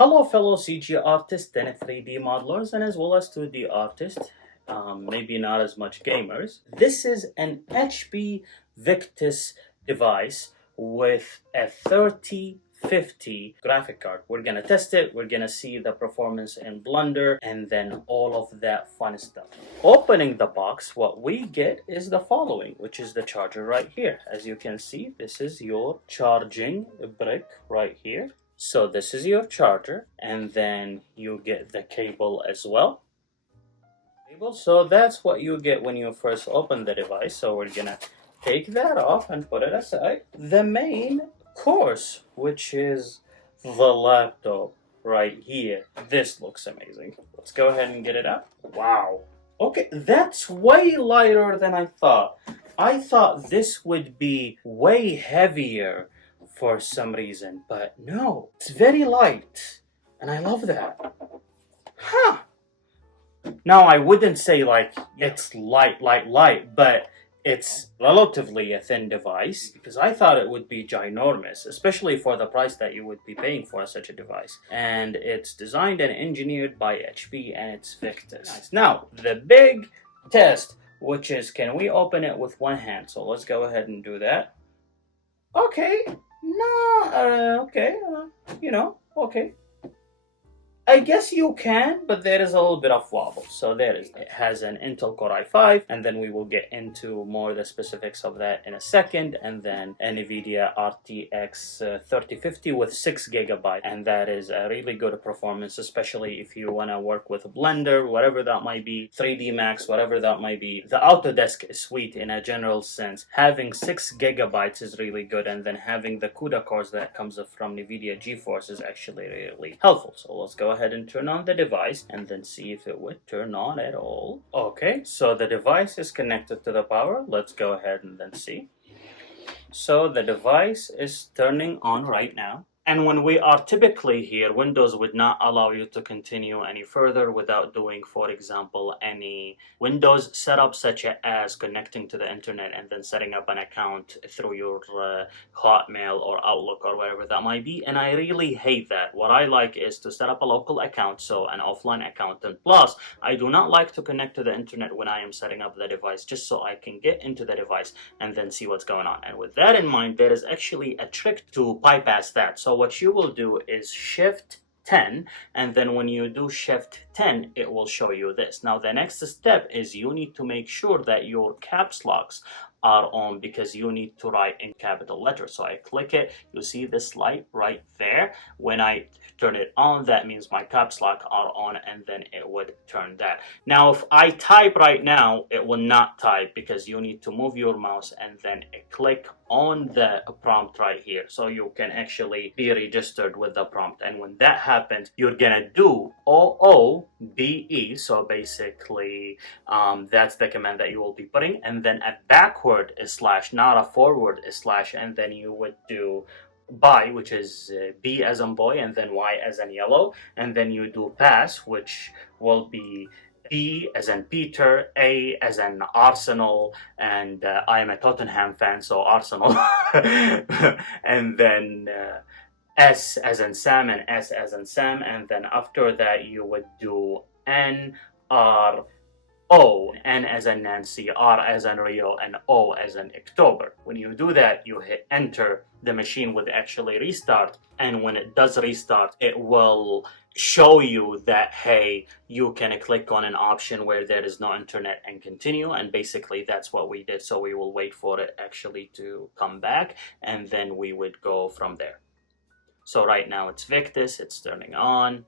Hello fellow CG artists and 3D modelers, and as well as 2D artists, maybe not as much gamers. This is an HP Victus device with a 3050 graphic card. We're gonna test it, we're gonna see the performance in Blender, and then all of that fun stuff. Opening the box, what we get is the following, which is the charger right here. As you can see, this is your charging brick right here. So this is your charger, and then you get the cable as well. So that's what you get when you first open the device. So we're gonna take that off and put it aside. The main course, which is the laptop right here. This looks amazing. Let's go ahead and get it out. Wow. Okay, that's way lighter than I thought. I thought this would be way heavier for some reason, but no, it's very light, and I love that. Huh. Now, I wouldn't say like it's light, but it's relatively a thin device, because I thought it would be ginormous, especially for the price that you would be paying for such a device. And it's designed and engineered by HP, and it's Victus. Nice. Now, the big test, which is, can we open it with one hand? So let's go ahead and do that. Okay. No, okay, okay. I guess you can, but there is a little bit of wobble. So there is. It has an Intel Core i5, and then we will get into more of the specifics of that in a second. And then NVIDIA RTX 3050 with 6GB, and that is a really good performance, especially if you want to work with Blender, whatever that might be, 3D Max, whatever that might be. The Autodesk suite, in a general sense, having 6GB is really good, and then having the CUDA cores that comes from NVIDIA GeForce is actually really helpful. So let's go ahead and turn on the device and then see if it would turn on at all. Okay, so the device is connected to the power. Let's go ahead and then see. So the device is turning on right now. And when we are typically here, Windows would not allow you to continue any further without doing, for example, any Windows setup, such as connecting to the internet and then setting up an account through your Hotmail or Outlook or whatever that might be. And I really hate that. What I like is to set up a local account, so an offline account. And plus, I do not like to connect to the internet when I am setting up the device, just so I can get into the device and then see what's going on. And with that in mind, there is actually a trick to bypass that. So what you will do is Shift 10, and then when you do Shift 10, it will show you this. Now, the next step is you need to make sure that your caps locks are on, because you need to write in capital letters. So I click it, you see this light right there. When I turn it on, that means my caps lock are on, and then it would turn that. Now, if I type right now, it will not type, because you need to move your mouse and then click on the prompt right here, so you can actually be registered with the prompt. And when that happens, you're gonna do OOBE. So basically, that's the command that you will be putting, and then a backward slash, not a forward slash, and then you would do by, which is B as in boy, and then Y as in yellow, and then you do pass, which will be P as in Peter, A as in Arsenal, and I am a Tottenham fan, so Arsenal, and then S as in Sam, and S as in Sam, and then after that you would do N, R, O, N as in Nancy, R as in Rio, and O as in October. When you do that, you hit enter, the machine would actually restart, and when it does restart, it will show you that, hey, you can click on an option where there is no internet and continue. And basically that's what we did. So we will wait for it actually to come back, and then we would go from there. So right now it's Victus, it's turning on.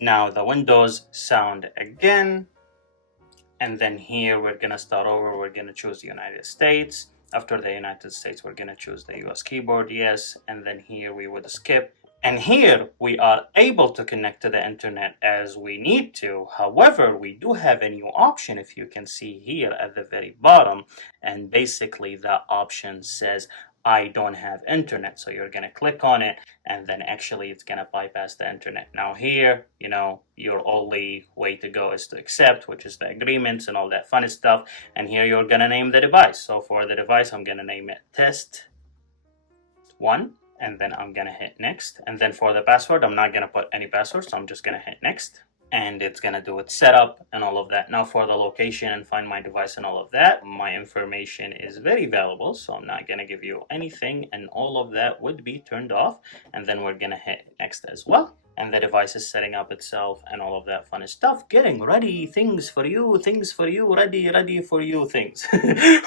Now the Windows sound again. And then here we're gonna start over, we're gonna choose the United States. After the United States, we're gonna choose the US keyboard, yes. And then here we would skip. And here we are able to connect to the internet as we need to. However, we do have a new option, if you can see here at the very bottom. And basically that option says, I don't have internet. So you're gonna click on it, and then actually it's gonna bypass the internet. Now here, your only way to go is to accept, which is the agreements and all that fun stuff. And here you're gonna name the device. So for the device, I'm gonna name it Test 1. and then I'm gonna hit next. And then for the password, I'm not gonna put any password, so I'm just gonna hit next. And it's gonna do its setup and all of that. Now for the location and find my device and all of that, my information is very valuable, so I'm not gonna give you anything, and all of that would be turned off. And then we're gonna hit next as well. And the device is setting up itself and all of that fun stuff, getting ready, things for you, ready for you, things.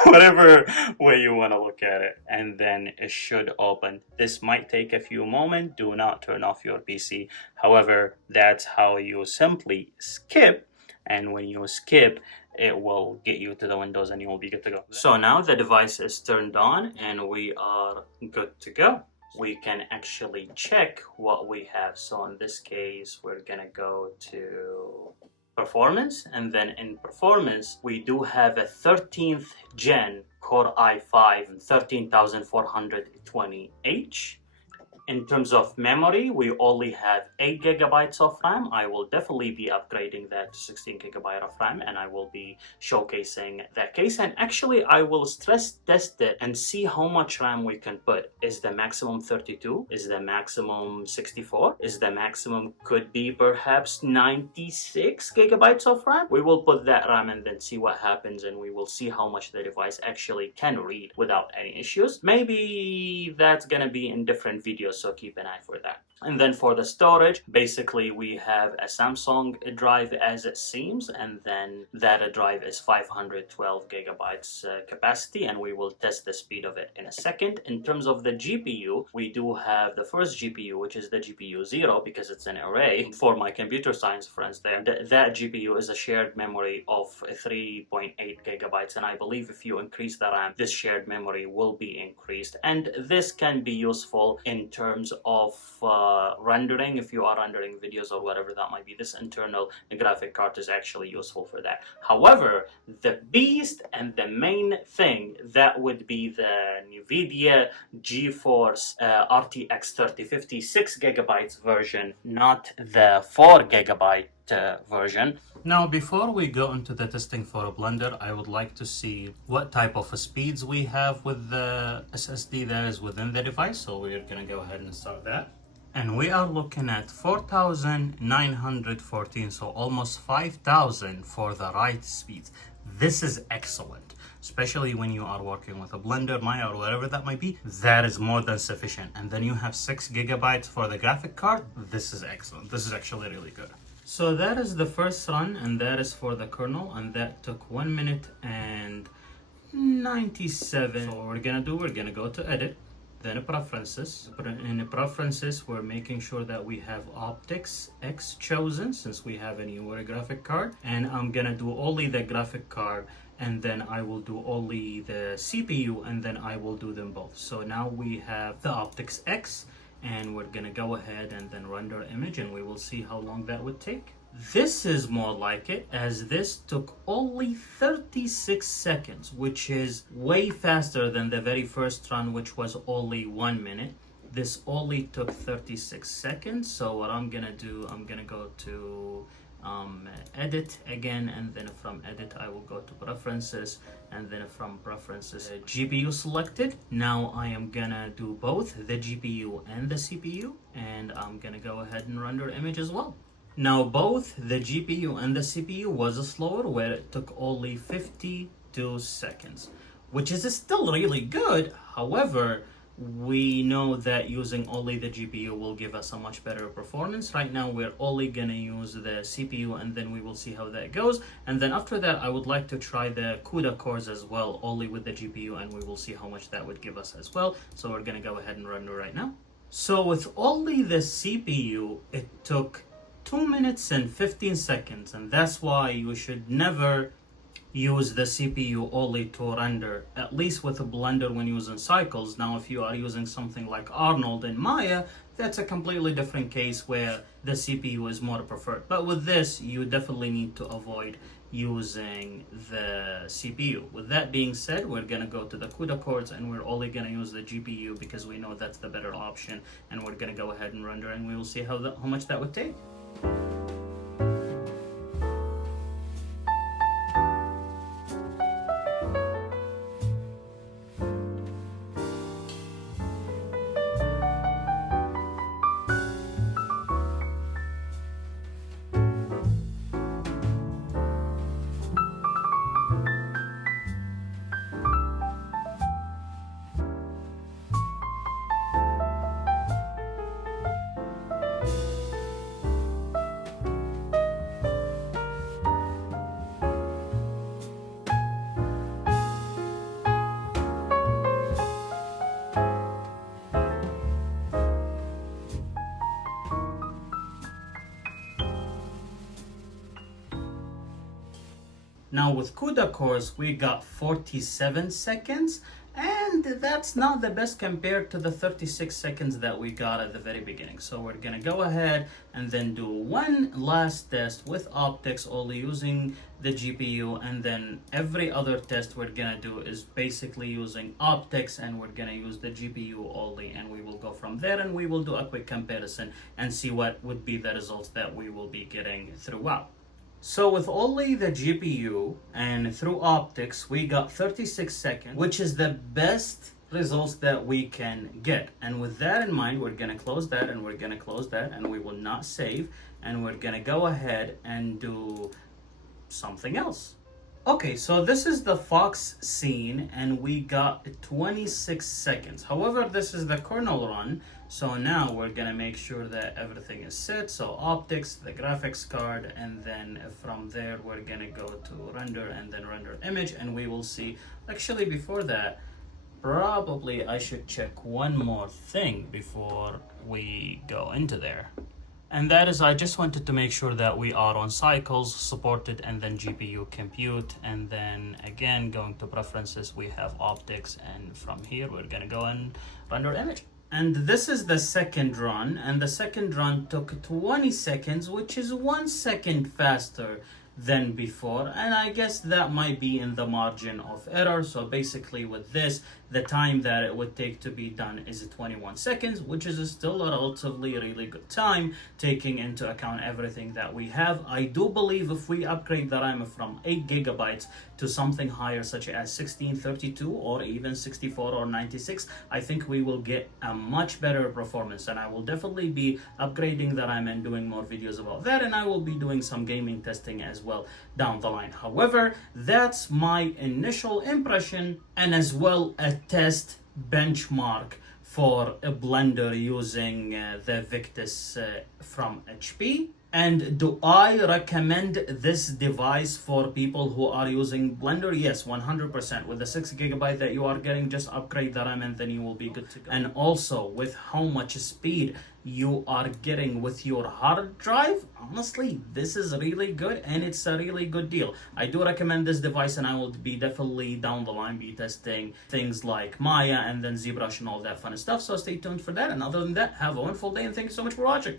Whatever way you want to look at it. And then it should open. This might take a few moments. Do not turn off your PC. However, that's how you simply skip. And when you skip, it will get you to the Windows and you will be good to go. So now the device is turned on and we are good to go. We can actually check what we have. So in this case, we're gonna go to performance, and then in performance, we do have a 13th gen Core i5 13420H. In terms of memory, we only have 8 gigabytes of RAM. I will definitely be upgrading that to 16 gigabyte of RAM, and I will be showcasing that case. And actually, I will stress test it and see how much RAM we can put. Is the maximum 32? Is the maximum 64? Is the maximum could be perhaps 96 gigabytes of RAM? We will put that RAM and then see what happens, and we will see how much the device actually can read without any issues. Maybe that's gonna be in different videos, so keep an eye for that. And then for the storage, basically we have a Samsung drive as it seems, and then that drive is 512 gigabytes capacity, and we will test the speed of it in a second. In terms of the GPU, we do have the first GPU, which is the GPU 0, because it's an array for my computer science friends there. That GPU is a shared memory of 3.8 gigabytes, and I believe if you increase the RAM, this shared memory will be increased, and this can be useful in terms of rendering. If you are rendering videos or whatever that might be, this internal graphic card is actually useful for that. However, the beast and the main thing, that would be the NVIDIA GeForce RTX 3050 6 gigabytes version, not the 4 gigabyte version. Now, before we go into the testing for a Blender, I would like to see what type of speeds we have with the SSD that is within the device. So we're gonna go ahead and start that. And we are looking at 4,914, so almost 5,000 for the write speeds. This is excellent, especially when you are working with a Blender, Maya, or whatever that might be. That is more than sufficient. And then you have 6 gigabytes for the graphic card. This is excellent. This is actually really good. So that is the first run, and that is for the kernel, and that took 1 minute and 97. So what we're gonna do, we're gonna go to edit, then preferences. In the preferences, we're making sure that we have optics X chosen, since we have a newer graphic card, and I'm gonna do only the graphic card, and then I will do only the CPU, and then I will do them both. So now we have the optics X, and we're gonna go ahead and then render image, and we will see how long that would take. This is more like it, as this took only 36 seconds, which is way faster than the very first run, which was only 1 minute. This only took 36 seconds. So what I'm gonna do, I'm gonna go to edit again, and then from edit I will go to preferences, and then from preferences GPU selected. Now I am gonna do both the GPU and the CPU, and I'm gonna go ahead and render image as well. Now both the GPU and the CPU was slower, where it took only 52 seconds, which is still really good. However, we know that using only the GPU will give us a much better performance. Right now we're only gonna use the CPU, and then we will see how that goes. And then after that, I would like to try the CUDA cores as well, only with the GPU, and we will see how much that would give us as well. So we're gonna go ahead and render right now. So with only the CPU, it took 2 minutes and 15 seconds, and that's why you should never use the CPU only to render, at least with a Blender when using cycles. Now if you are using something like Arnold and Maya, that's a completely different case where the CPU is more preferred. But with this, you definitely need to avoid using the CPU. With that being said, we're gonna go to the CUDA cores, and we're only gonna use the GPU because we know that's the better option, and we're gonna go ahead and render, and we will see how much that would take. Now with CUDA cores, we got 47 seconds, and that's not the best compared to the 36 seconds that we got at the very beginning. So we're gonna go ahead and then do one last test with optics, only using the GPU, and then every other test we're gonna do is basically using optics, and we're gonna use the GPU only, and we will go from there, and we will do a quick comparison and see what would be the results that we will be getting throughout. So with only the GPU and through optics, we got 36 seconds, which is the best results that we can get. And with that in mind, we're gonna close that, and we're gonna close that, and we will not save, and we're gonna go ahead and do something else. Okay, so this is the Fox scene, and we got 26 seconds. However, this is the kernel run, so now we're gonna make sure that everything is set. So optics, the graphics card, and then from there we're gonna go to render and then render image, and we will see. Actually, before that, probably I should check one more thing before we go into there. And that is, I just wanted to make sure that we are on cycles supported, and then GPU compute, and then again going to preferences, we have optics, and from here we're gonna go and render image. And this is the second run, and the second run took 20 seconds, which is 1 second faster than before, and I guess that might be in the margin of error. So basically with this, the time that it would take to be done is 21 seconds, which is still a relatively really good time, taking into account everything that we have. I do believe if we upgrade the RAM from 8 gigabytes to something higher, such as 1632 or even 64 or 96, I think we will get a much better performance, and I will definitely be upgrading the RAM and doing more videos about that, and I will be doing some gaming testing as well down the line. However, that's my initial impression, and as well a test benchmark for a Blender using the Victus from HP. And do I recommend this device for people who are using Blender? Yes, 100%. With the 6 gigabyte that you are getting, just upgrade the RAM and then you will be good to go. And also, with how much speed you are getting with your hard drive, honestly, this is really good, and it's a really good deal. I do recommend this device, and I will be definitely down the line be testing things like Maya and then ZBrush and all that fun stuff. So stay tuned for that. And other than that, have a wonderful day, and thank you so much for watching.